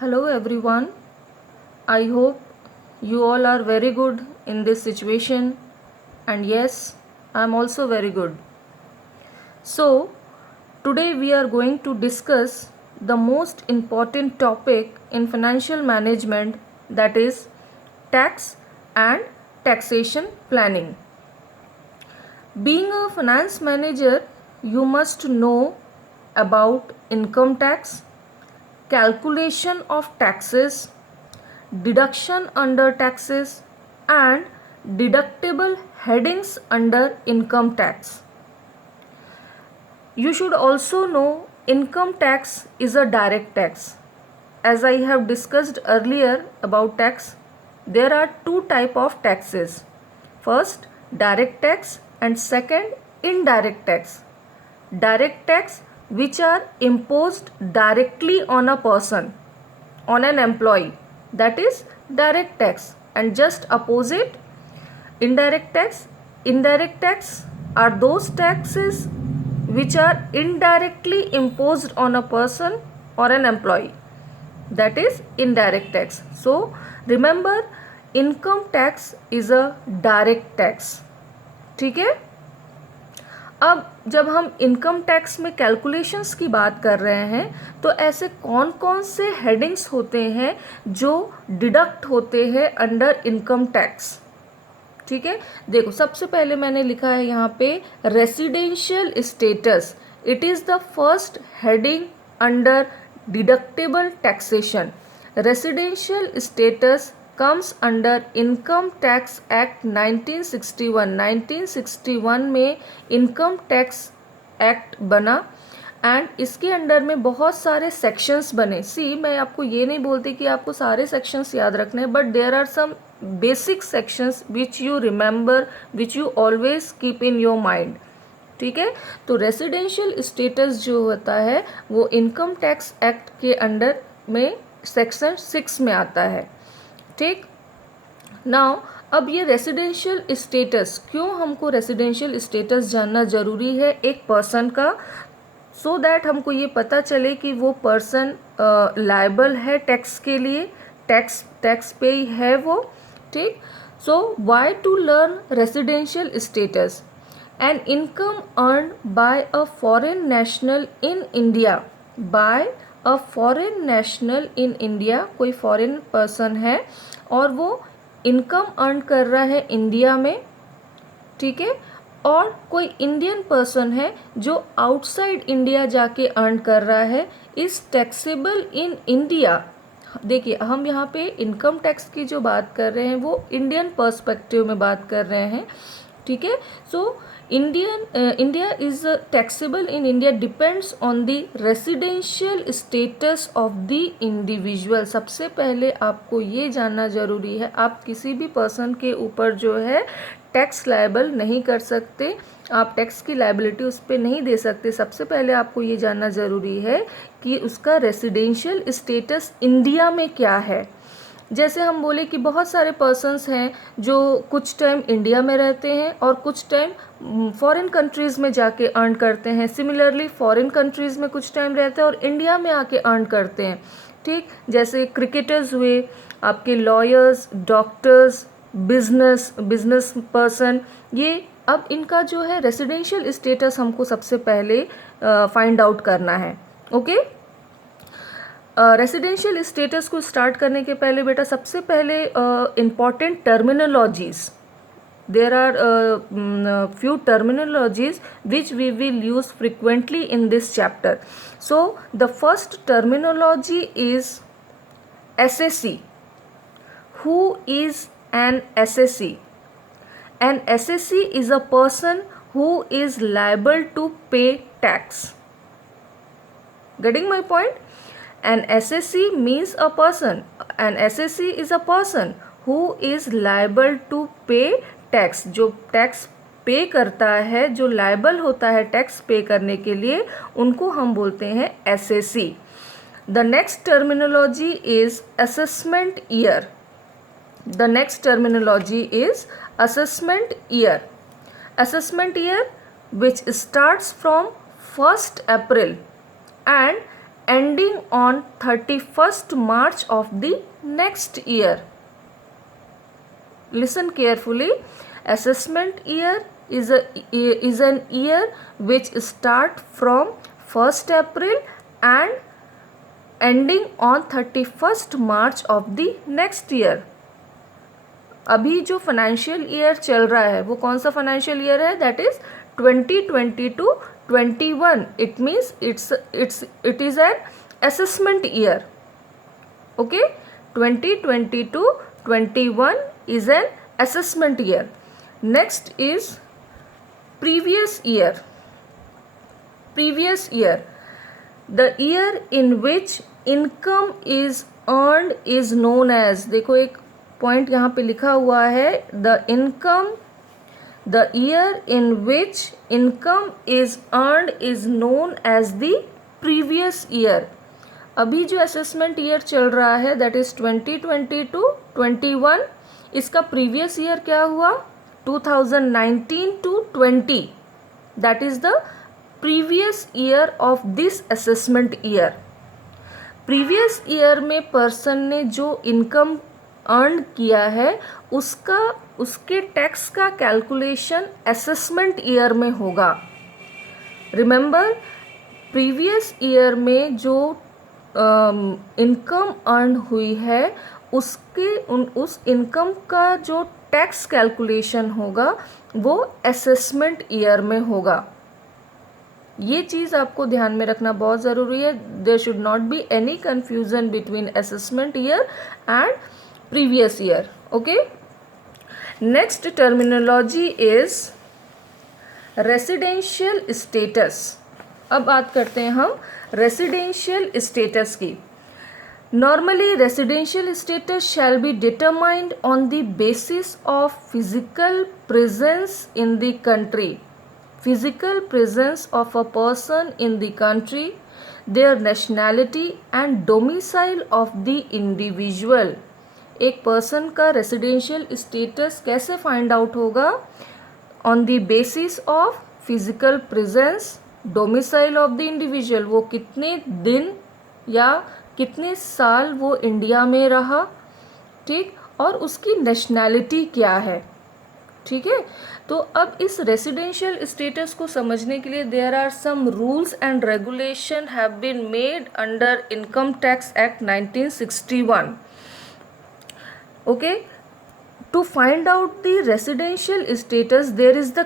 Hello everyone. I hope you all are very good in this situation, and yes, I am also very good. So, today we are going to discuss the most important topic in financial management, that is tax and taxation planning. Being a finance manager, you must know about income tax, calculation of taxes, deduction under taxes, and deductible headings under income tax. You should also know income tax is a direct tax. As I have discussed earlier about tax, there are two types of taxes. First, direct tax, and second, indirect tax. Direct tax, which are imposed directly on a person, on an employee, that is direct tax. And just opposite, indirect tax. Indirect tax are those taxes which are indirectly imposed on a person or an employee, that is indirect tax. So remember, income tax is a direct tax. ठीक है. अब जब हम income tax में calculations की बात कर रहे हैं तो ऐसे कौन कौन से हेडिंग्स होते हैं जो डिडक्ट होते हैं अंडर इनकम टैक्स. ठीक है, देखो सबसे पहले मैंने लिखा है यहाँ पे residential status. It is the first heading under deductible taxation. Residential status comes under Income Tax Act 1961. 1961 में इनकम टैक्स एक्ट बना एंड इसके अंडर में बहुत सारे सेक्शंस बने. सी, मैं आपको ये नहीं बोलती कि आपको सारे सेक्शंस याद रखने, but there are some basic sections which you remember, which you always keep in your mind. ठीक है, तो रेसिडेंशियल स्टेटस जो होता है वो इनकम टैक्स एक्ट के अंडर में सेक्शन 6 में आता है. ठीक. नाउ अब ये रेसिडेंशियल स्टेटस, क्यों हमको रेसिडेंशियल स्टेटस जानना ज़रूरी है एक पर्सन का, सो दैट हमको ये पता चले कि वो पर्सन लायबल है टैक्स के लिए, टैक्स पे ही है वो. ठीक. So why to learn residential status. An income earn by a foreign national in India, by a foreign national in India. कोई फॉरेन पर्सन है और वो इनकम अर्न कर रहा है इंडिया में. ठीक है, और कोई इंडियन पर्सन है जो आउटसाइड इंडिया जाके अर्न कर रहा है, इज टैक्सेबल इन इंडिया. देखिए, हम यहाँ पे इनकम टैक्स की जो बात कर रहे हैं वो इंडियन पर्सपेक्टिव में बात कर रहे हैं. ठीक है, सो India is taxable in India depends on the residential status of the individual. सबसे पहले आपको ये जानना ज़रूरी है, आप किसी भी पर्सन के ऊपर जो है टैक्स लायबल नहीं कर सकते, आप टैक्स की लायबिलिटी उस पर नहीं दे सकते. सबसे पहले आपको ये जानना ज़रूरी है कि उसका रेसिडेंशियल स्टेटस इंडिया में क्या है. जैसे हम बोले कि बहुत सारे पर्सन्स हैं जो कुछ टाइम इंडिया में रहते हैं और कुछ टाइम फॉरेन कंट्रीज़ में जाके अर्न करते हैं. सिमिलरली फॉरेन कंट्रीज़ में कुछ टाइम रहते हैं और इंडिया में आके अर्न करते हैं. ठीक, जैसे क्रिकेटर्स हुए, आपके लॉयर्स, डॉक्टर्स, बिजनेस पर्सन, ये अब इनका जो है रेसिडेंशियल स्टेटस हमको सबसे पहले फाइंड आउट करना है. ओके. रेसिडेंशियल स्टेटस को स्टार्ट करने के पहले बेटा सबसे पहले important terminologies, there are few terminologies which we will use frequently in this chapter. So the first terminology is SSC. Who is an SSC? An SSC is a person who is liable to pay tax. Getting my point? An SSC means a person. An SSC is a person who is liable to pay tax. जो tax पे करता है, जो liable होता है tax पे करने के लिए, उनको हम बोलते हैं SSC. The next terminology is assessment year. The next terminology is assessment year. Assessment year which starts from 1st April and ending on 31st March of the next year. Listen carefully. Assessment year is an year which start from 1st April and ending on 31st March of the next year. अभी जो financial year चल रहा है वो कौन सा financial year है? That is 2020-21. It means it is an assessment year. Okay, 2020-21 is an assessment year. Next is previous year. Previous year, the year in which income is earned is known as, देखो एक point यहाँ पे लिखा हुआ है, the year in which income is earned is known as the previous year. अभी जो assessment year चल रहा है दैट इज 2020-21, इसका प्रीवियस ईयर क्या हुआ? 2019-20. That is the previous year of this assessment year. Previous year में पर्सन ने जो इनकम अर्न किया है उसके टैक्स का कैलकुलेशन असेसमेंट ईयर में होगा. रिमेंबर, प्रीवियस ईयर में जो इनकम अर्न हुई है उस इनकम का जो टैक्स कैलकुलेशन होगा वो असेसमेंट ईयर में होगा. ये चीज़ आपको ध्यान में रखना बहुत ज़रूरी है. There should not be any confusion between assessment year and previous year. Okay, next terminology is residential status. अब बात करते हैं हम रेसिडेंशियल स्टेटस की. Normally residential status shall be determined on the basis of physical presence in the country. Physical presence of a person in the country, their nationality and domicile of the individual. एक person का residential status कैसे find out होगा? On the basis of physical presence, domicile of the individual, वो कितने दिन या कितने साल वो इंडिया में रहा, ठीक, और उसकी नेशनैलिटी क्या है. ठीक है, तो अब इस रेसिडेंशियल स्टेटस को समझने के लिए there are some rules and regulation have been made under income tax act 1961. Okay, to find out the residential status there is the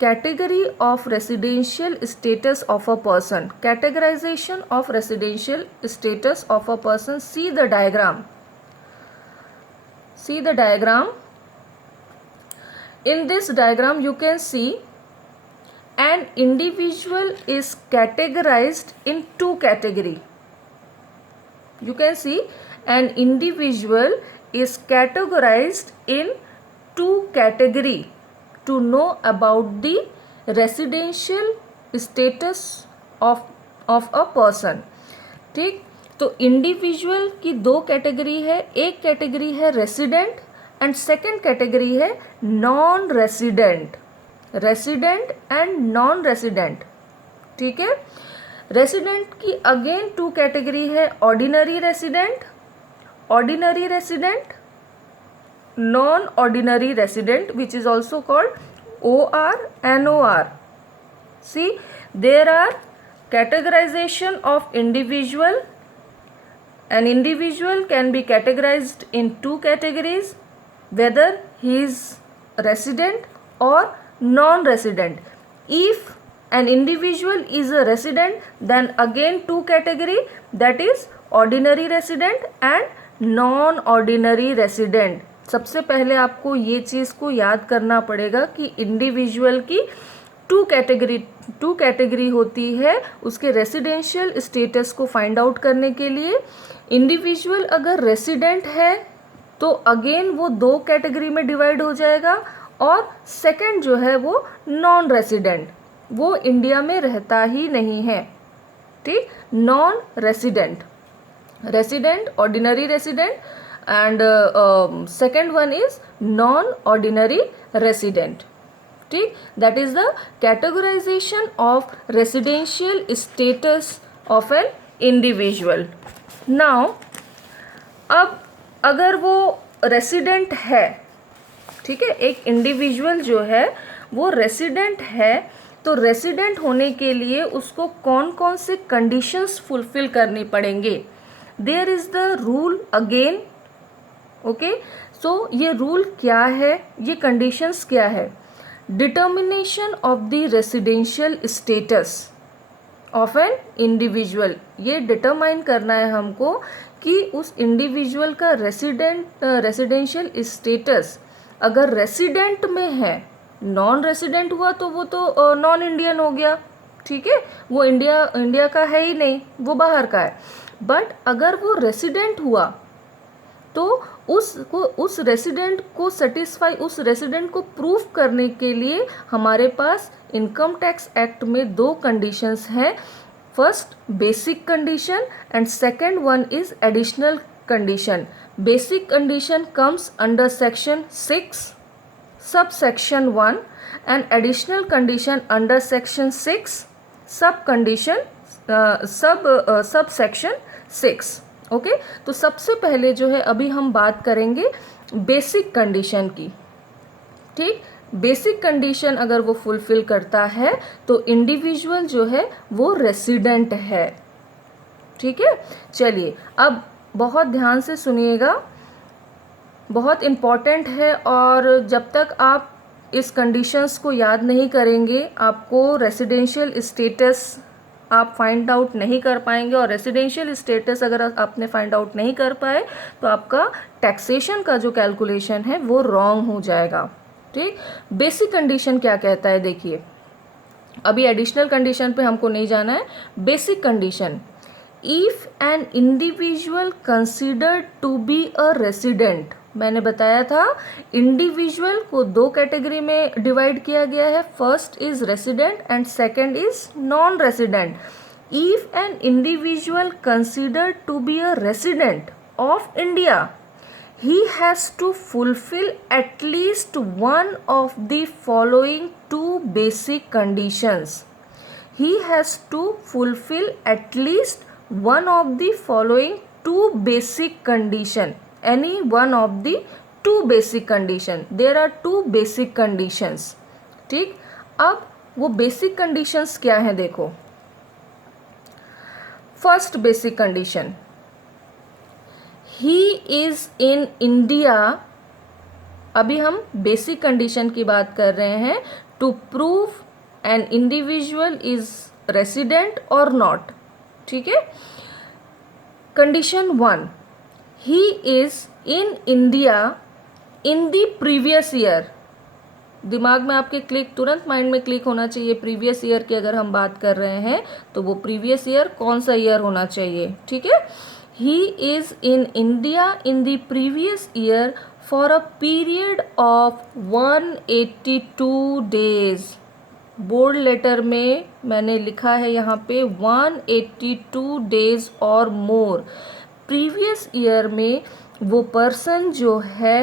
category of residential status of a person. Categorization of residential status of a person. See the diagram. In this diagram you can see an individual is categorized in two categories. You can see an individual is categorized in two categories to know about the residential status of a person. ठीक, तो individual की दो category है. एक category है resident and second category है non resident. Resident and non resident. ठीक है, रेसिडेंट की अगेन टू कैटेगरी है, ordinary resident, non ordinary resident, which is also called OR and NOR. See, there are categorization of individual. An individual can be categorized in two categories, whether he is resident or non-resident. If an individual is a resident, then again two category, that is ordinary resident and non-ordinary resident. सबसे पहले आपको ये चीज़ को याद करना पड़ेगा कि individual की टू कैटेगरी होती है उसके रेसिडेंशियल स्टेटस को फाइंड आउट करने के लिए. इंडिविजुअल अगर रेसिडेंट है तो अगेन वो दो कैटेगरी में डिवाइड हो जाएगा, और सेकंड जो है वो नॉन रेसिडेंट, वो इंडिया में रहता ही नहीं है. ठीक, non resident, resident, ordinary resident, and second one is non-ordinary resident. ठीक, that is the categorization of residential status of an individual. Now अब अगर वो रेसिडेंट है, ठीक है, एक इंडिविजुअल जो है वो रेसिडेंट है, तो रेसिडेंट होने के लिए उसको कौन कौन से कंडीशंस फुलफिल करनी पड़ेंगे। There is the rule again, okay. So ये रूल क्या है, ये कंडीशंस क्या है। Determination of the residential status of an individual, ये डिटरमाइन करना है हमको कि उस इंडिविजुअल का रेसिडेंशियल स्टेटस अगर रेसिडेंट में है, नॉन रेसिडेंट हुआ तो वो तो नॉन इंडियन हो गया, ठीक है, वो इंडिया का है ही नहीं, वो बाहर का है। बट अगर वो रेसिडेंट हुआ तो उस रेसिडेंट को सेटिस्फाई, उस रेसिडेंट को प्रूव करने के लिए हमारे पास इनकम टैक्स एक्ट में दो कंडीशंस हैं। First basic condition and second one is additional condition. Basic condition comes under section 6 subsection 1 and additional condition under section 6 subsection 6, okay. तो सबसे पहले जो है अभी हम बात करेंगे बेसिक कंडीशन की, ठीक। बेसिक कंडीशन अगर वो फुलफिल करता है तो इंडिविजुअल जो है वो रेसिडेंट है, ठीक है। चलिए अब बहुत ध्यान से सुनिएगा, बहुत इम्पॉर्टेंट है, और जब तक आप इस कंडीशंस को याद नहीं करेंगे आपको रेसिडेंशियल स्टेटस आप फाइंड आउट नहीं कर पाएंगे, और रेसिडेंशियल स्टेटस अगर आपने फाइंड आउट नहीं कर पाए तो आपका टैक्सेशन का जो कैलकुलेशन है वो रॉन्ग हो जाएगा, ठीक। बेसिक कंडीशन क्या कहता है देखिए, अभी एडिशनल कंडीशन पे हमको नहीं जाना है। Basic condition, if an individual considered to be a resident, मैंने बताया था इंडिविजुअल को दो कैटेगरी में डिवाइड किया गया है, first is resident and second is non resident. If an individual considered to be a resident of India, he has to fulfill at least one of the following two basic conditions. He has to fulfill at least one of the following two basic condition. Any one of the two basic condition. There are two basic conditions. ठीक, अब वो basic conditions क्या है देखो। First basic condition, he is in India, अभी हम basic condition की बात कर रहे हैं, to prove an individual is resident और नॉट, ठीक है। Condition 1, he is in India in the previous year, दिमाग में आपके क्लिक, तुरंत माइंड में क्लिक होना चाहिए, प्रीवियस ईयर की अगर हम बात कर रहे हैं तो वो प्रीवियस ईयर कौन सा ईयर होना चाहिए, ठीक है। He is in India in the previous year for a period of 182 days. Bold letter में मैंने लिखा है यहाँ पे 182 days और मोर। प्रीवियस ईयर में वो पर्सन जो है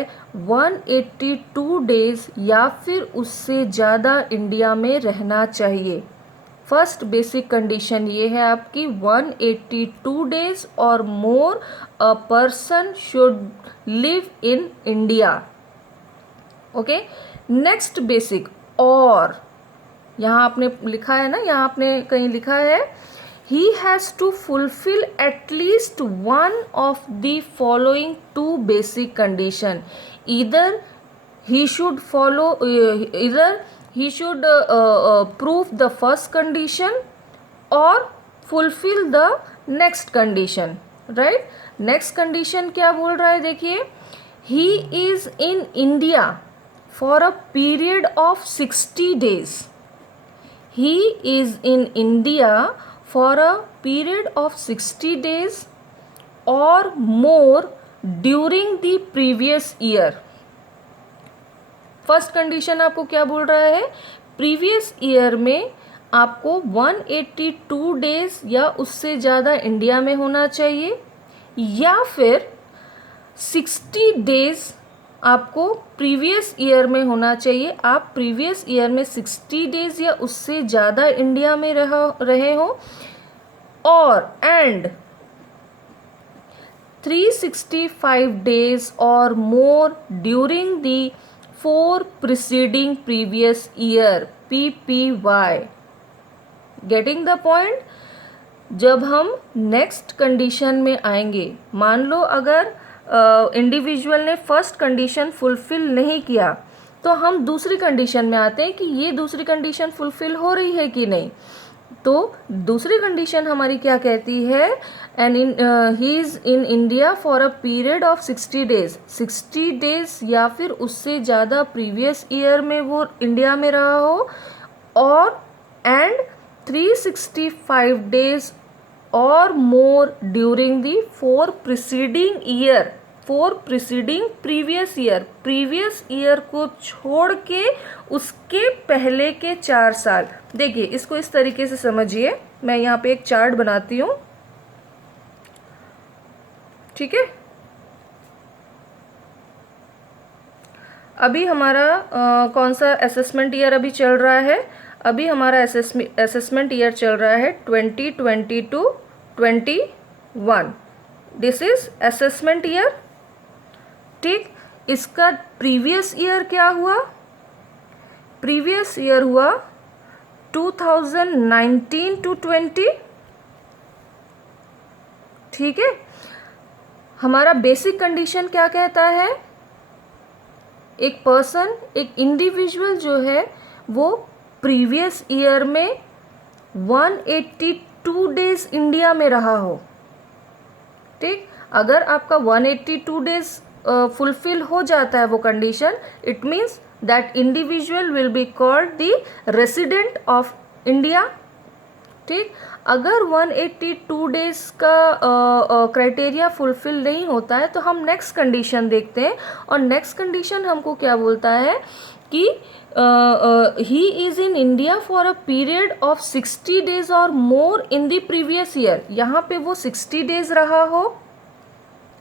182 डेज या फिर उससे ज़्यादा इंडिया में रहना चाहिए। फर्स्ट बेसिक कंडीशन ये है आपकी 182 डेज और more a person should live in India, okay. Next basic, और यहाँ आपने लिखा है ना, यहाँ आपने कहीं लिखा है he has to fulfil at least one of the following two basic condition. Either he should follow, either he should prove the first condition or fulfill the next condition, right? next condition क्या बोल रहा है देखिए, he is in India for a period of 60 days. He is in India for a period of 60 days or more during the previous year. First condition आपको क्या बोल रहा है, प्रीवियस ईयर में आपको 182 डेज या उससे ज़्यादा इंडिया में होना चाहिए, या फिर 60 डेज आपको प्रीवियस ईयर में होना चाहिए। आप प्रीवियस ईयर में 60 डेज या उससे ज़्यादा इंडिया में रहे हो, और and 365 days or more during the 4 preceding previous year, PPY. Getting the point? जब हम नेक्स्ट कंडीशन में आएंगे, मान लो अगर इंडिविजुअल ने फर्स्ट कंडीशन फुलफिल नहीं किया, तो हम दूसरी कंडीशन में आते हैं कि ये दूसरी कंडीशन फुलफिल हो रही है कि नहीं। तो दूसरी कंडीशन हमारी क्या कहती है, and he is in India for a period of 60 days, 60 days या फिर उससे ज़्यादा प्रीवियस ईयर में वो इंडिया में रहा हो, और एंड 365 days और मोर during the 4 preceding year, 4 preceding previous year, previous year को छोड़ के उसके पहले के 4 साल। देखिए इसको इस तरीके से समझिए, मैं यहाँ पे एक चार्ट बनाती हूँ, ठीक है। अभी हमारा कौन सा असेसमेंट ईयर अभी चल रहा है, अभी हमारा असेसमेंट ईयर चल रहा है 2020-21। दिस इज असेसमेंट ईयर, ठीक। इसका प्रीवियस ईयर क्या हुआ, प्रीवियस ईयर हुआ 2019-20, ठीक है। हमारा बेसिक कंडीशन क्या कहता है, एक पर्सन, एक इंडिविजुअल जो है वो प्रीवियस ईयर में 182 डेज इंडिया में रहा हो, ठीक। अगर आपका 182 डेज फुलफिल हो जाता है वो condition, it means that individual will be called the resident of India, ठीक। अगर 182 डेज का क्राइटेरिया फुलफिल नहीं होता है तो हम नेक्स्ट कंडीशन देखते हैं, और नेक्स्ट कंडीशन हमको क्या बोलता है कि he is in India for a period of 60 days और मोर इन द प्रीवियस ईयर। यहाँ पे वो 60 days रहा हो,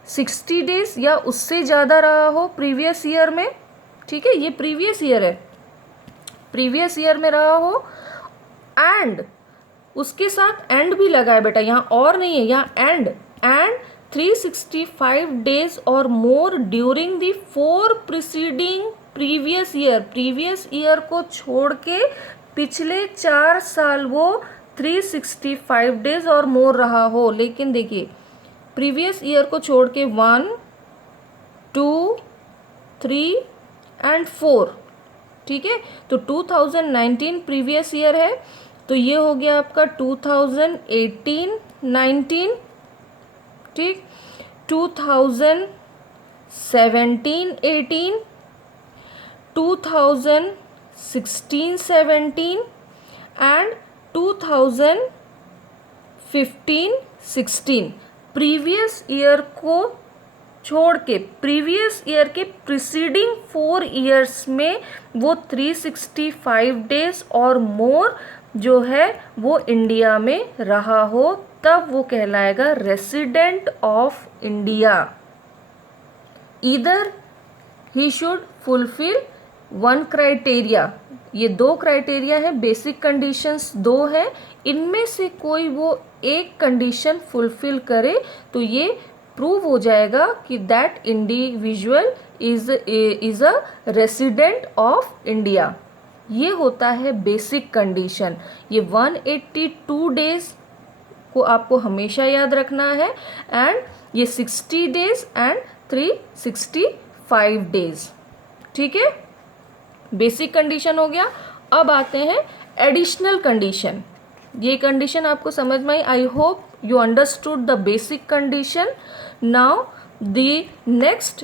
60 days या उससे ज़्यादा रहा हो प्रीवियस ईयर में, ठीक है। ये प्रीवियस ईयर है, प्रीवियस ईयर में रहा हो, एंड उसके साथ एंड भी लगा है बेटा, यहाँ और नहीं है, यहाँ एंड 365 days और मोर during the 4 preceding previous year, previous year को छोड़ के पिछले 4 साल वो 365 days और मोर रहा हो। लेकिन देखिए प्रीवियस ईयर को छोड़ के 1, 2, 3 एंड 4, ठीक है। तो 2019 प्रीवियस ईयर है, तो ये हो गया आपका 2018-19, ठीक। 2017-18, 2016-17 एंड 2015-16। प्रीवियस ईयर को छोड़ के प्रीवियस ईयर के प्रीसीडिंग 4 ईयर्स में वो 365 डेज और मोर जो है वो इंडिया में रहा हो, तब वो कहलाएगा resident of India. Either he should fulfil 1 criteria, ये 2 क्राइटेरिया है, बेसिक कंडीशंस 2 है, इनमें से कोई वो एक कंडीशन फुलफिल करे तो ये प्रूव हो जाएगा कि that individual is a resident of India. ये होता है बेसिक कंडीशन। ये 182 डेज को आपको हमेशा याद रखना है, एंड ये 60 डेज एंड 365 डेज, ठीक है। बेसिक कंडीशन हो गया। अब आते हैं एडिशनल कंडीशन। ये कंडीशन आपको समझ में आई, I hope you understood the basic condition. Now the next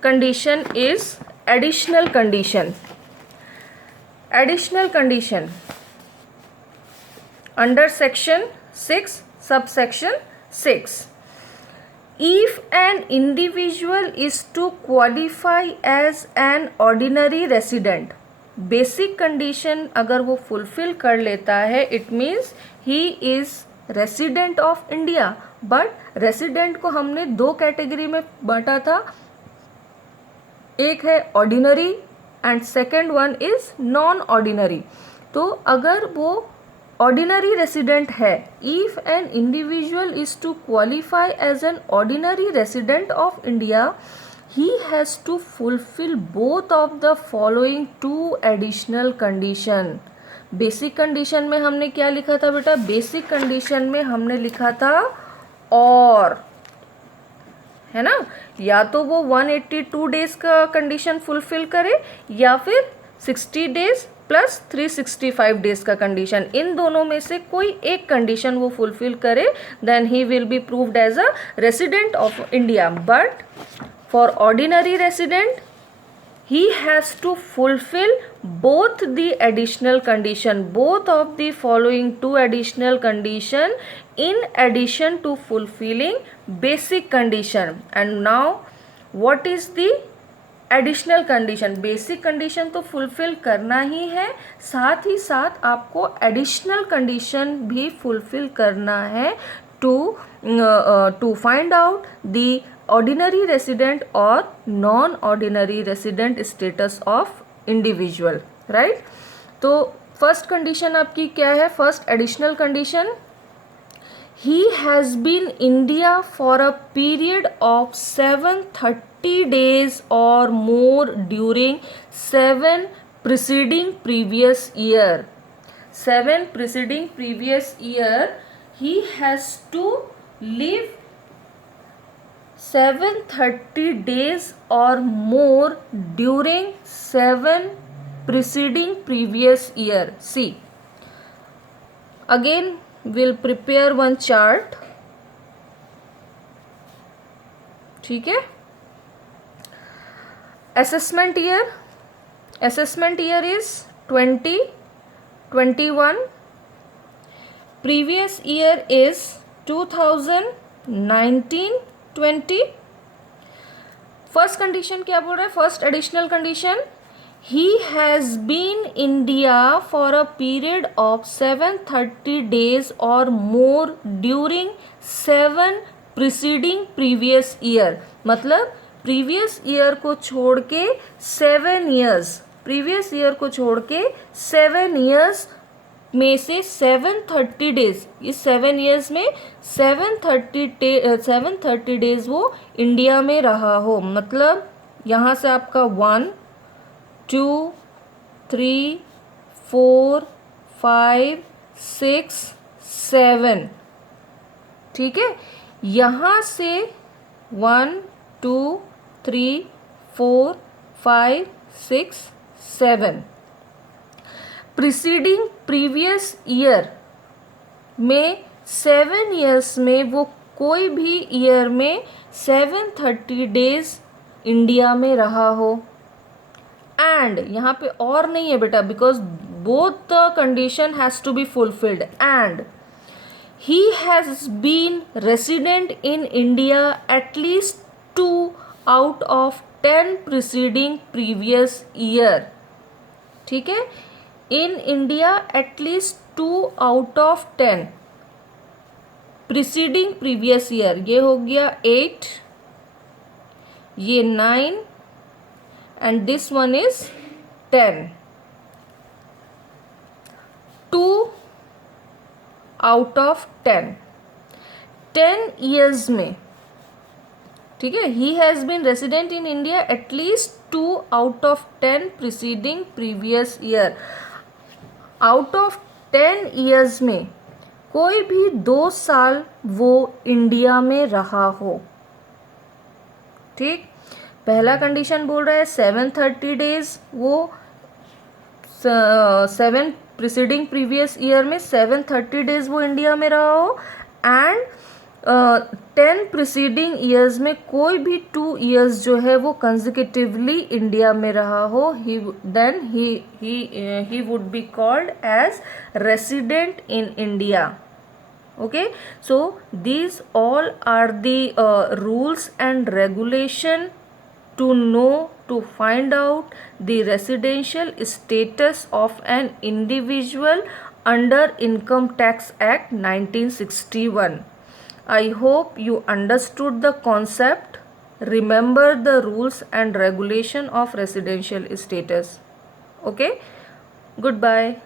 condition is additional condition. Additional condition under section 6 subsection 6. If an individual is to qualify as an ordinary resident, basic condition अगर वो fulfill कर लेता है, it means he is resident of India. But resident को हमने 2 category में बांटा था, एक है ordinary and second one is non ordinary. तो अगर वो ऑर्डिनरी रेसिडेंट है, if an individual is to qualify as an ordinary resident of India he has to fulfill both of the following two additional condition. Basic condition में हमने क्या लिखा था बेटा? बेसिक कंडीशन में हमने लिखा था और, है ना, या तो वो 182 डेज का कंडीशन फुलफिल करे या फिर 60 डेज प्लस 365 डेज का कंडीशन, इन दोनों में से कोई एक कंडीशन वो फुलफिल करे, then he will be proved as a resident of India. But for ordinary resident he has to fulfill both the additional condition, both of the following two additional condition in addition to fulfilling basic condition. And now what is the additional condition? Basic condition तो fulfil करना ही है, साथ ही साथ आपको additional condition भी fulfil करना है to find out the ordinary resident और non ordinary resident status of individual, right. तो फर्स्ट कंडीशन आपकी क्या है? First additional condition, he has been India for a period of 730 days or more during 7 preceding previous year. 7 preceding previous year he has to live 730 days or more during 7 preceding previous year. See, again we'll prepare one chart. ठीक है. assessment year is 2021. previous year is 2019-20. First condition क्या बोल रहा है? First additional condition, he has been India for a period of 730 days or more during 7 preceding previous year. मतलब previous year को छोड़ के 7 years, प्रीवियस ईयर को छोड़ के 7 years में से 730 डेज, इस 7 years में 730 डेज वो इंडिया में रहा हो. मतलब यहाँ से आपका 1 2 3 4 5 6 7, ठीक है. यहाँ से 1 2 3 4 5 6 7 प्रीसीडिंग प्रीवियस ईयर में 7 years में वो कोई भी ईयर में 730 डेज इंडिया में रहा हो. एंड यहाँ पे और नहीं है बेटा, because both the condition has to be fulfilled. And he has been resident in India at least 2 out of 10 preceding previous year. ठीक है. In India at least 2 out of 10 preceding previous year. ये हो गया 8, ये 9 and this one is 10. 2 out of 10 years में, ठीक है. He has been resident in India at least 2 out of 10 preceding previous year. Out of 10 years में कोई भी 2 साल वो इंडिया में रहा हो. ठीक. पहला कंडीशन बोल रहा है 730 डेज, वो 7 प्रीसीडिंग प्रीवियस ईयर में 730 डेज वो इंडिया में रहा हो. एंड 10 प्रीसीडिंग ईयर्स में कोई भी 2 years जो है वो कंसेक्यूटिवली इंडिया में रहा हो. Then he would be called as resident in India. Okay, so these all are the rules and regulation to know, to find out the residential status of an individual under Income Tax Act 1961. I hope you understood the concept. Remember the rules and regulation of residential status. Okay, goodbye.